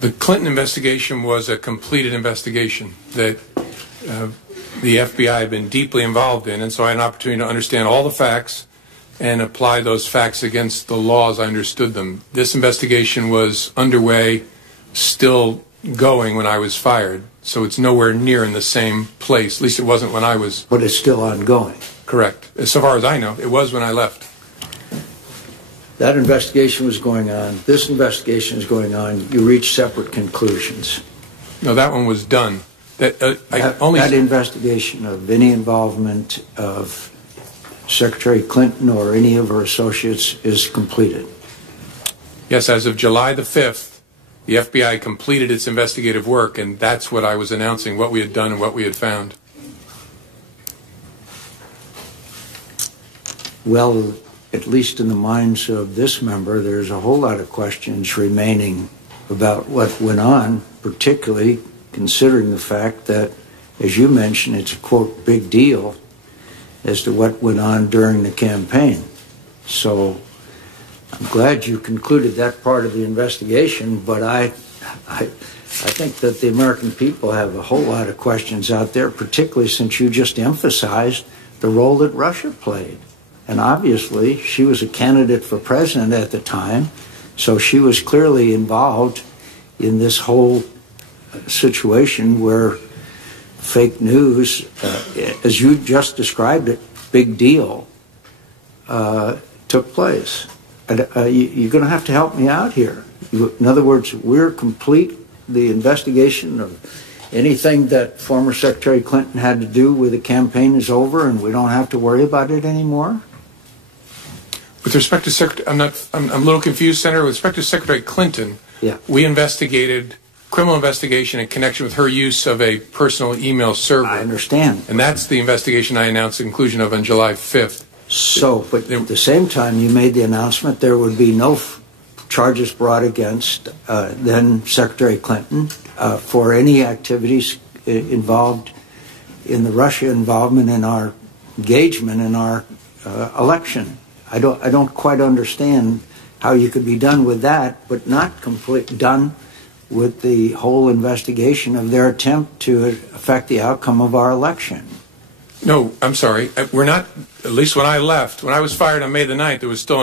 The Clinton investigation was a completed investigation that the FBI had been deeply involved in, and so I had an opportunity to understand all the facts and apply those facts against the law as I understood them. This investigation was underway, still going when I was fired, so it's nowhere near in the same place. At least it wasn't when I was... But it's still ongoing. Correct. So far as I know, it was when I left. That investigation was going on. This investigation is going on. You reached separate conclusions. No, that one was done. That investigation of any involvement of Secretary Clinton or any of her associates is completed. Yes, as of July the 5th, the FBI completed its investigative work, and that's what I was announcing, what we had done and what we had found. Well, at least in the minds of this member, there's a whole lot of questions remaining about what went on, particularly considering the fact that, as you mentioned, it's a, quote, big deal as to what went on during the campaign. So I'm glad you concluded that part of the investigation, but I think that the American people have a whole lot of questions out there, particularly since you just emphasized the role that Russia played. And obviously, she was a candidate for president at the time, so she was clearly involved in this whole situation where fake news, as you just described it, big deal, took place. And, you're going to have to help me out here. In other words, we're complete the investigation of anything that former Secretary Clinton had to do with the campaign is over, and we don't have to worry about it anymore? With respect to Secretary, I'm a little confused, Senator. With respect to Secretary Clinton, we investigated criminal investigation in connection with her use of a personal email server. I understand. And that's the investigation I announced the conclusion of on July 5th. So, but at the same time, you made the announcement there would be no charges brought against then Secretary Clinton for any activities involved in the Russia involvement in our engagement in our election. I don't quite understand how you could be done with that, but not done with the whole investigation of their attempt to affect the outcome of our election. No, I'm sorry. We're not, at least when I left, when I was fired on May the 9th, there was still